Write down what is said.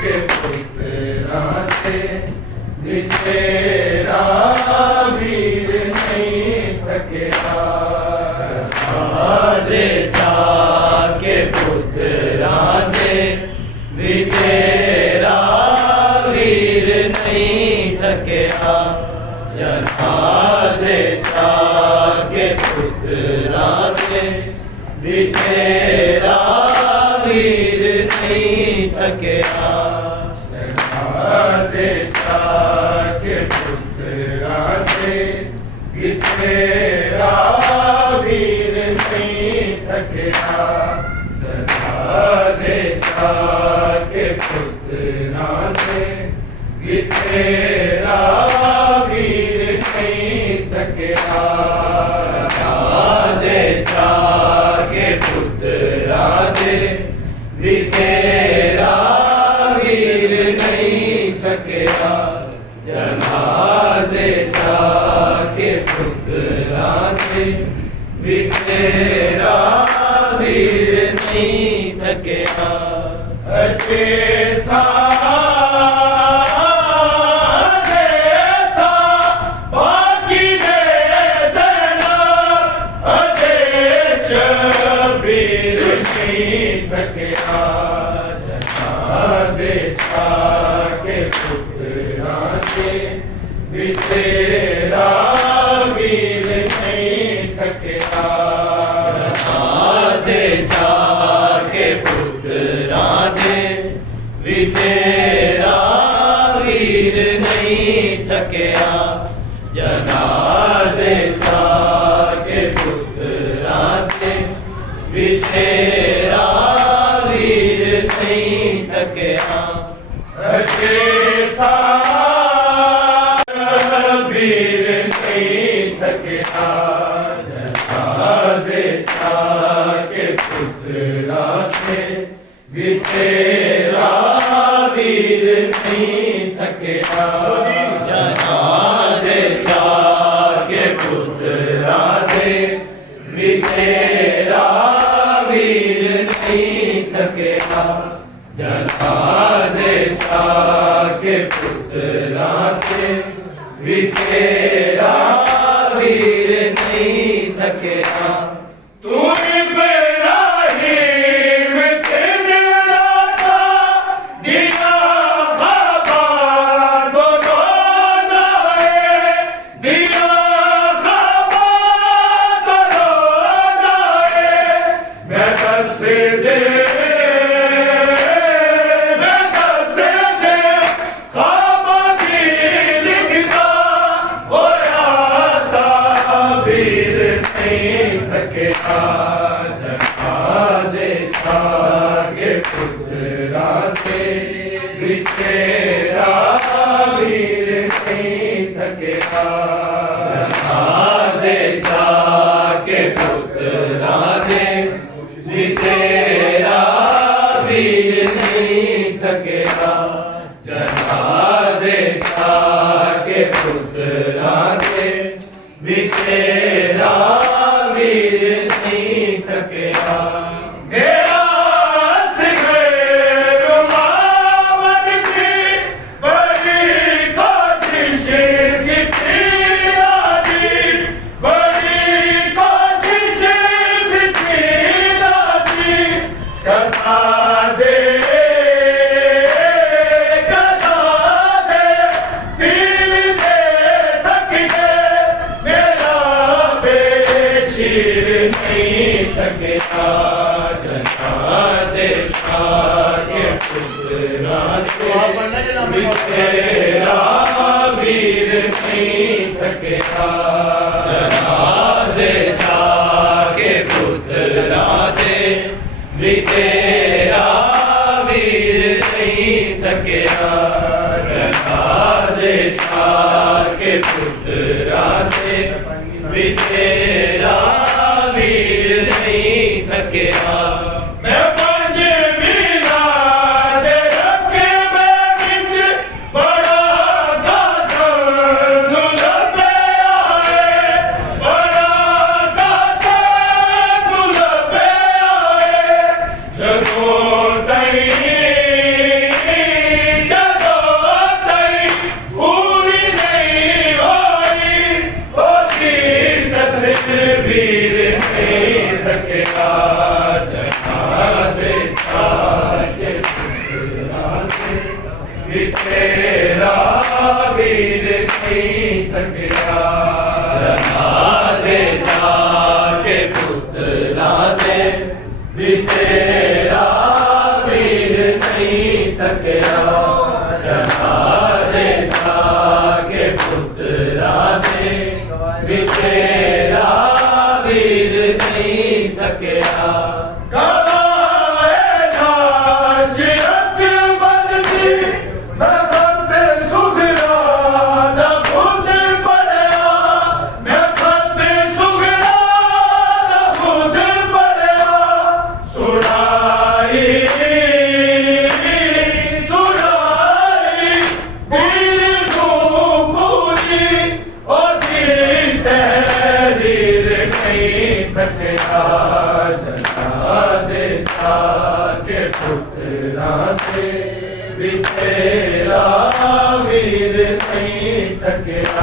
के पुत्रां ते तेरा वीर नहीं थकिया। जनाजे जाके पुत्रां ते तेरा वीर नहीं थकिया। जनाजे जाके पुत्रां ते तेरा वीर नहीं थकिया। जनाजे जाके पुत्रां ते तेरा वीर नहीं थकिया। जनाजे जाके पुत्रां ते तेरा वीर नहीं थकिया। जनाजे जाके पुत्रां ते तेरा वीर नहीं थकिया। जनाजे जाके पुत्रां ते तेरा वीर नहीं थकिया। जैसा बाकी ने जना शबीर नहीं थकिया। जनाजे जाके पुत्रां ते तेरा वीर नहीं थकिया। जनाजे जाके पुत्रां ते तेरा वीर नहीं थकिया। जनाजे जाके पुत्रां ते तेरा वीर नहीं थकिया। जैसा वीर नहीं थकिया। जनाजे जाके पुत्रां ते तेरा वीर नहीं थकिया। जनाजे जाके पुत्रां ते तेरा वीर नहीं थकिया। जनाजे जाके पुत्रां ते तेरा वीर नहीं थकिया। तू इब्राहीम तेरे राजा दिया खबर दोनों नाए। दिया खबर दोनों नाए। मैं दस दे जनाजे जाके पुत्रां ते तेरा वीर नहीं थकिया। जनाजे जाके पुत्रां ते तेरा वीर नहीं थकिया। जनाजे जाके पुत्रां ते तेरा वीर नहीं थकिया। मेरा सिर रुमावत की बड़ी कोशिश सी थी राजी। बड़ी कोशिश सी थी राजी। कसा दे दिल दे थक गए। मेरा बेशीर नहीं थकिया। जनाजे जाके पुत्रां ते तेरा वीर नहीं थकिया। जनाजे जाके पुत्रां ते तेरा वीर नहीं थकिया। जनाजे जाके पुत्रां ते तेरा वीर नहीं थकिया। मैं बड़ा गासन लबे आए। बड़ा गासन लबे आए। ਵੀ ਤੇਰਾ ਵੀਰ ਨਹੀਂ ਥੱਕਿਆ ਜਨਾਜ਼ੇ ਜਾ ਕੇ ਪੁੱਤਰਾਂ ਦੇ ਵੀ ਤੇਰਾ ਵੀਰ ਨਹੀਂ ਥੱਕਿਆ ਜਨਾਜ਼ੇ ਜਾ ਕੇ ਪੁੱਤਰਾਂ ਦੇ ਵੀ ਤੇਰਾ ਵੀਰ ਨਹੀਂ ਥੱਕਿਆ ਜਨਾਜ਼ੇ ਜਾ ਕੇ ਪੁੱਤਰਾਂ ਦੇ ਵੀ ਤੇਰਾ ਵੀਰ ਨਹੀਂ ਥੱਕਿਆ